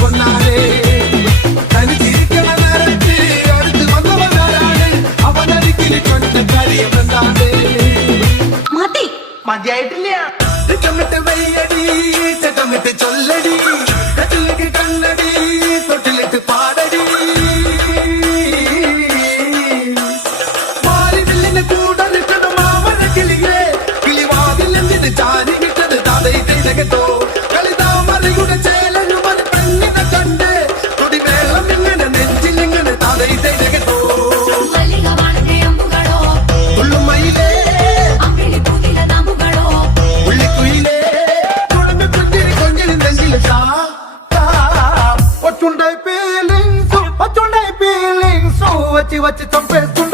பொன்னாலே தனி சிரிக்கிற நேரத்து அடுத்து வந்தவன் வேறானே அவன் அடிக்கிற கொண்ட காரியம் வந்தானே മതിയായിട്ടില്ല. திட்டமிட்டு வையடி திட்டமிட்டு சொல்லடி கட்டிலுக்கு கண்ணடி தொட்டிலிட்டு பாடடி மாறி வில்லிന് கூட நிற்கிறது மாமர கிளியே കിളിവാതിൽ എന്തിന് ചാരി വിട്ടത് തതൈ തിരകത്തോ കളിതാമരയുടെ ചേലരുമത് പെണ്ണിനെ കണ്ട് തൊടി വെള്ളം ഇങ്ങനെ നെഞ്ചിൽ ഇങ്ങനെ തതൈ തിരകത്തോ ഉള്ളുമയിലേ ഉള്ളിക്കുയിലേ കുഴമ്പ് കുഞ്ഞിരി കൊഞ്ചിരി നെഞ്ചിൽ ഒച്ചുണ്ടായി ഫീലിങ്സ് വച്ച് വച്ച് ചൊമ്പേത്തുണ്ട്